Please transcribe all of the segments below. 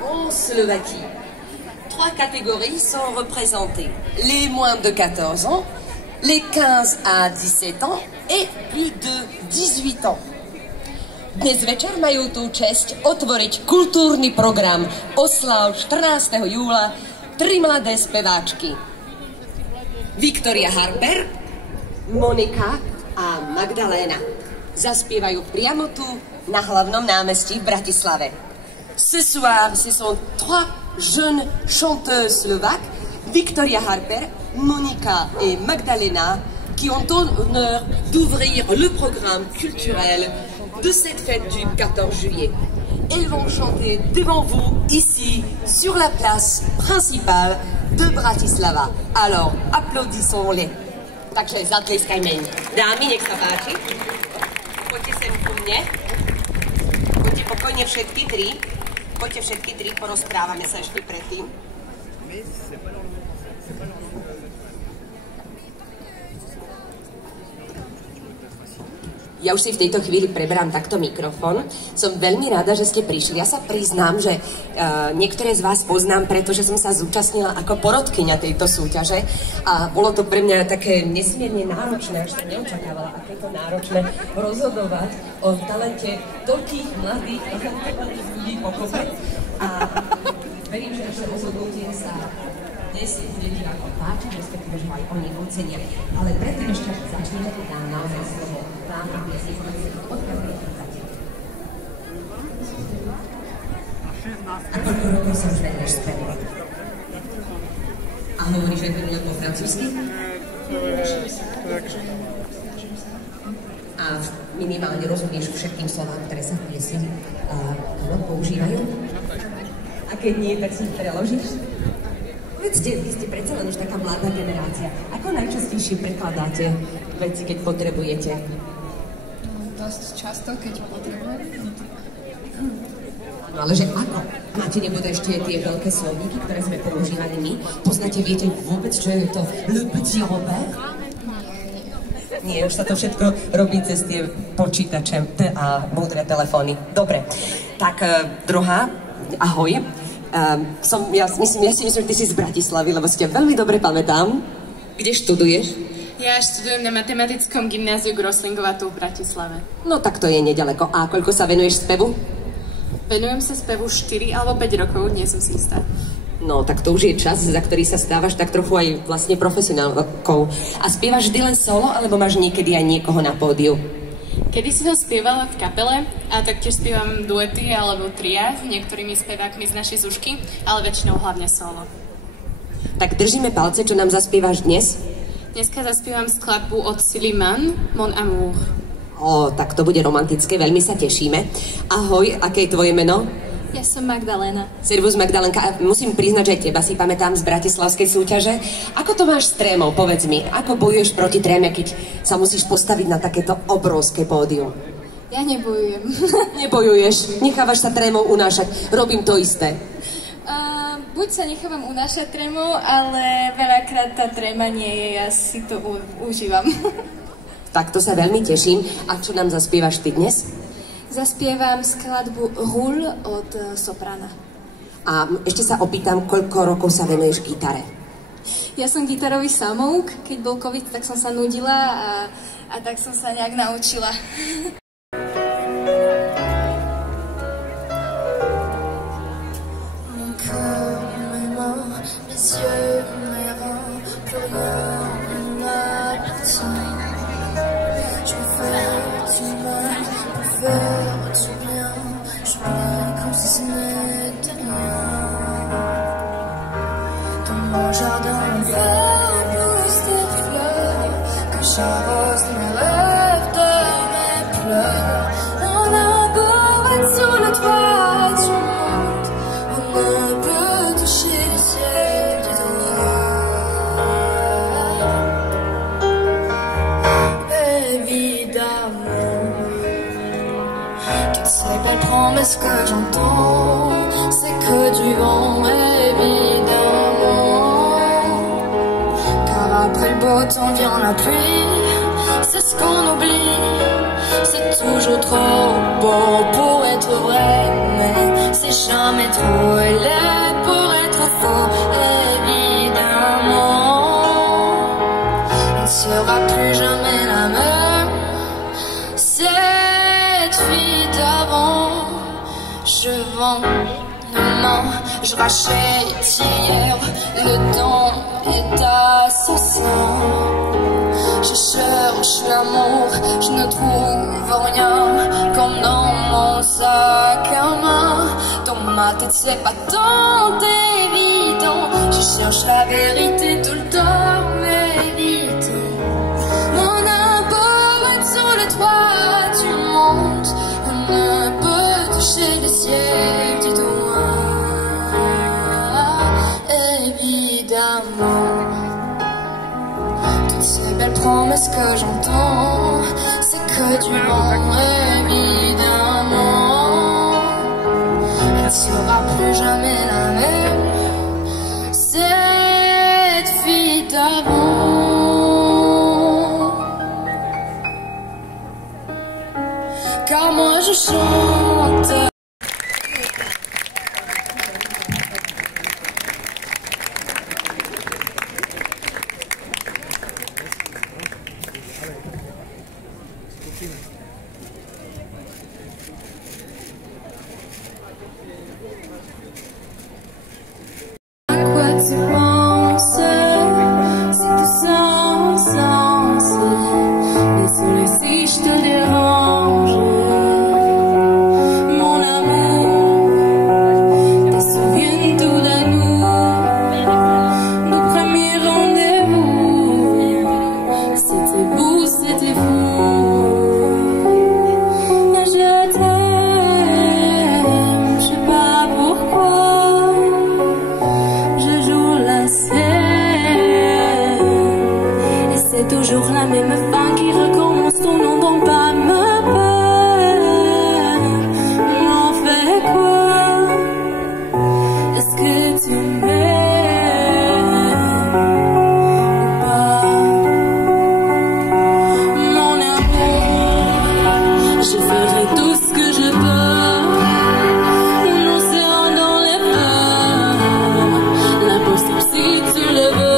En Slovaquie, 3 catégories sont représentées. Les moins de 14 ans, les 15 à 17 ans et plus de 18 ans. Dnes večer majú tú česť otvoriť kultúrny program oslav 14. júla 3 mladé speváčky. Victoria Harper, Monika a Magdaléna. Zaspievajú priamo tu na hlavnom námestí v Bratislave. Ce soir, ce sont 3 jeunes chanteuses slovaques, Victoria Harper, Monika et Magdalena, qui ont l'honneur d'ouvrir le programme culturel de cette fête du 14 juillet. Elles vont chanter devant vous, ici, sur la place principale de Bratislava. Alors, applaudissons-les. Takže zatleskajme im. Dámy, nech sa páči. Poďte sem ku mne. Poďte pokojne všetky tri. Poďte všetky tri, porozprávame sa ešte predtým. Ja už si v tejto chvíli preberám takto mikrofón. Som veľmi rada, že ste prišli. Ja sa priznám, že niektoré z vás poznám, pretože som sa zúčastnila ako porodkyňa tejto súťaže a bolo to pre mňa také nesmierne náročné, až som neočakávala, aké to náročné rozhodovať o talente toľkých mladých ľudí pokope. A verím, že naše rozhodnutie sa dnes bude divákom páčiť, respektíve, že aj oni ocenia. Ale predtým ešte začneme, dám naozaj slovo vám, aby si odkiaľ prichádzate. A koľko rokov sa už vedeš spevu? A hovoríš aj len po francúzsky? A minimálne rozumieš všetkým slovám, ktoré sa v piesni používajú? A keď nie, tak si ich preložíš? Povedzte, vy ste predsa len už taká mladá generácia. Ako najčastejšie prekladáte veci, keď potrebujete? Dosť často, keď potrebujem. No ale že ako? Máte nebude ešte tie veľké slovníky, ktoré sme používali my? Poznáte, viete vôbec, čo je to Le Petit Robert? Nie, už sa to všetko robí cez tie počítače a múdre telefóny. Dobre, tak druhá, ahoj. Ja si myslím, že ty si z Bratislavy, lebo si ťa veľmi dobre pamätám. Kde študuješ? Ja študujem na matematickom gymnáziu Groslingova tu v Bratislave. No tak to je nedaleko. A koľko sa venuješ spevu? Venujem sa spevu 4 alebo 5 rokov, nie som si istá. No tak to už je čas, za ktorý sa stávaš tak trochu aj vlastne profesionálkou. A spievaš vždy len solo, alebo máš niekedy aj niekoho na pódiu? Kedy si ho spievala v kapele a taktiež spievam duety alebo tria s niektorými spevákmi z našej Zušky, ale väčšinou hlavne solo. Tak držíme palce, čo nám zaspievaš dnes? Dneska zaspievam skladbu od Slimane, Mon Amour. Tak to bude romantické, veľmi sa tešíme. Ahoj, aké je tvoje meno? Ja som Magdalena. Servus Magdalenka, musím priznať, že teba si pamätám z bratislavskej súťaže. Ako to máš s trémou, povedz mi? Ako bojuješ proti tréme, keď sa musíš postaviť na takéto obrovské pódium? Ja nebojujem. Nebojuješ, nechávaš sa trémou unášať. Robím to isté. Buď sa nechávam unášať trémou, ale veľakrát tá tréma nie je, ja si to užívam. Tak to sa veľmi teším. A čo nám zaspievaš ty dnes? Zaspievam skladbu Roule od Soprana. A ešte sa opýtam, koľko rokov sa venuješ gitare? Ja som gitarový samouk. Keď bol COVID, tak som sa nudila a tak som sa nejak naučila. J'arrose mes rêves de mes pleurs. On a beau être sur le toit du monde, on ne peut toucher le ciel du doigt. Évidemment, toutes ces belles promesses que j'entends, c'est que du vent, évidemment. Car après le beau temps vient la pluie, c'est ce qu'on oublie. C'est toujours trop beau pour être vrai, mais c'est jamais trop laid pour être faux. Évidemment, elle ne sera plus jamais la même. Cette fille d'avant, je vends demain, je rachète hier, le temps est assassin. Je cherche l'amour, je ne trouve rien, comme dans mon sac à main. Dans ma tête c'est pas tant évident, je cherche la vérité tout le temps, mais vite. Mon amour est sous le toit du monde, on ne peut toucher le ciel du doigt. Évidemment, ces belles promesses que j'entends, c'est que du vent, évidemment. Elle ne sera plus jamais la même, cette fille d'avant. Car moi je chante. Tu penses, c'est tout sans sens. Désolé si je te dérange, mon amour. Te souviens-tu de nous, nos premiers rendez-vous? C'était beau, c'était fou. Je t'aime, je sais pas pourquoi. C'est toujours la même fin qui recommence, ton nom dans pas ma peine. On fait quoi? Est-ce que tu m'aimes ou pas? Mon amour, je ferai tout ce que je peux. Nous serons dans les feux, l'impossible si tu le veux.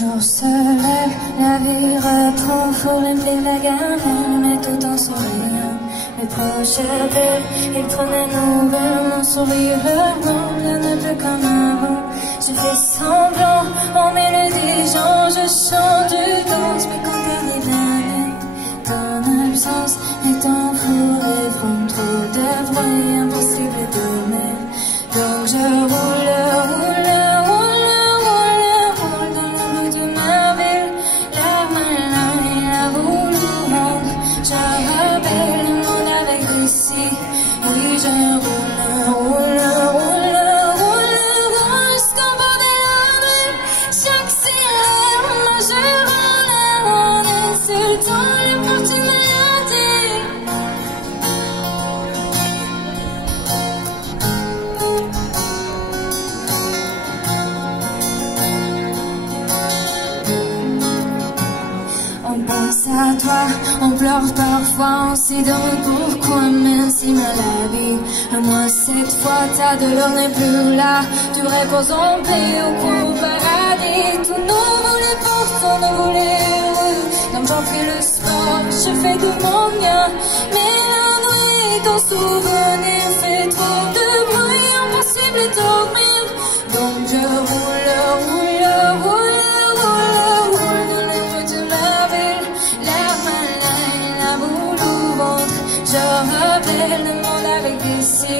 jour se lève, la vie reprend, faut remplir la garde, mais tout en souriant. mes proches appellent, ils prennent des nouvelles, mon sourire leur manque, rien n'est plus comme avant. Je fais semblant, en mélodie, je chante, je danse, mais quand t'arrives l'année, ton absence est en fourré, font trop de bruit, impossible de dormir. Donc je roule dans la rue de ma ville, la malin, la boule ronde. Je rappelle le monde avec ici, oui je roule jusqu'au bord de la rue. J'accélère, moi je roule en insultant les portes mélodies. On pense à toi, on pleure parfois, on sait donc pourquoi, merci mais la vie. Moi cette fois ta douleur n'est plus là, tu reposes en paix au cours paradis. Tout nouveau les portes, tout nouveau les rues, donc j'en fais le sport, je fais de mon mien. Mais la nuit, ton souvenir fait trop de bruit, impossible de dormir. Donc je roule dans les rues de la ville, l'air malin, la boule au ventre. Je rappelle le monde avec ici,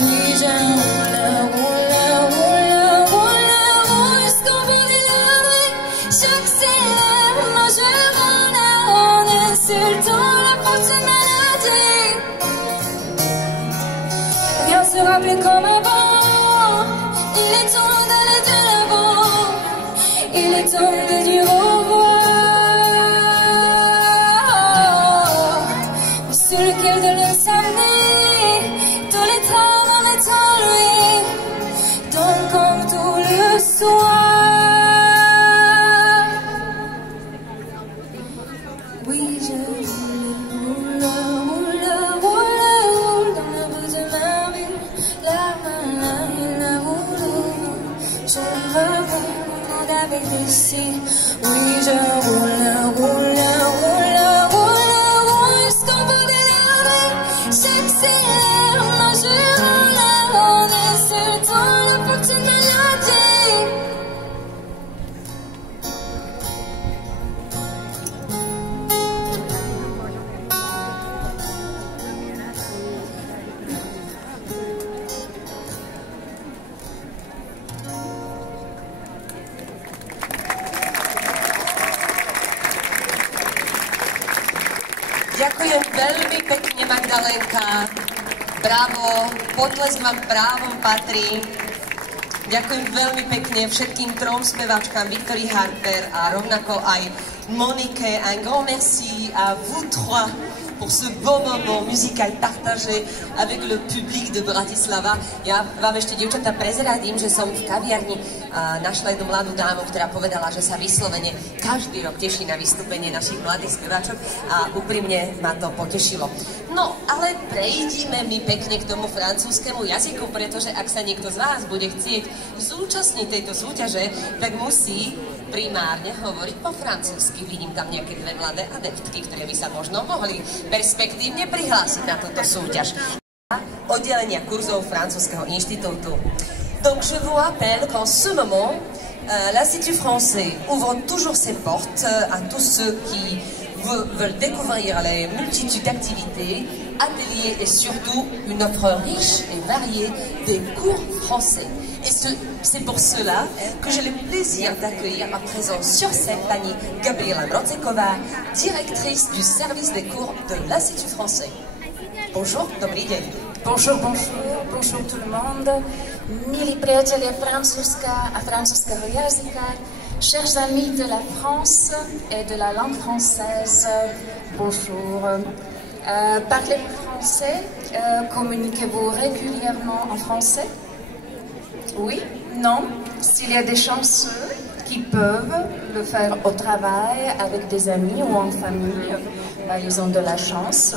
oui je roule jusqu'au bout de la rue. J'accélère, moi je roule en insultant la porte maladie. Rien sera plus comme avant, il est temps d'aller de l'avant, il est temps de dire au revoir. Sur lequel de le samedi, tous les travaux mettent en lui, donc comme tout le soir. Oui, je roule dans la rue de ma ville, la malin, la boule. Je reviens au monde avec ici, oui, je roule jusqu'au bout de la rue. J'accélère, moi je roule en insultant la porte maladie. Ďakujem veľmi pekne, Magdalénka. Bravo, potlesk vám právom patrí. Ďakujem veľmi pekne všetkým trom spevačkám, Victorii Harper a rovnako aj Monike. Un grand merci à vous trois pour ce beau moment musical partagé avec le public de Bratislava. Ja vám ešte, dievčatá, prezradím, že som v kaviarni našla jednu mladú dámu, ktorá povedala, že sa vyslovene každý rok teší na vystúpenie našich mladých speváčok a úprimne ma to potešilo. No, ale prejdime mi pekne k tomu francúzskému jazyku, pretože ak sa niekto z vás bude chcieť zúčastniť tejto súťaže, tak musí primárne hovoriť po francúzsky. Vidím tam nejaké dve mladé adeptky, ktoré by sa možno mohli perspektívne prihlásiť na túto súťaž. Oddelenia kurzov Francúzskeho inštitútu. Donc je vous rappelle qu'en ce moment, l'Institut français ouvre toujours ses portes à tous ceux qui veulent découvrir les multitudes d'activités, ateliers et surtout une offre riche et variée des cours français. Et c'est pour cela que j'ai le plaisir d'accueillir à présent sur cette pani Gabriela Mrocekova, directrice du service des cours de l'Institut français. Bonjour, dobrý deň. Bonjour tout le monde. Milí priatelia Francúzska a francúzského jazyka, chers amis de la France et de la langue française, bonjour. Parlez-vous français? Communiquez-vous régulièrement en français? Oui? Non? S'il y a des chanceux qui peuvent le faire au travail avec des amis ou en famille, ils ont de la chance.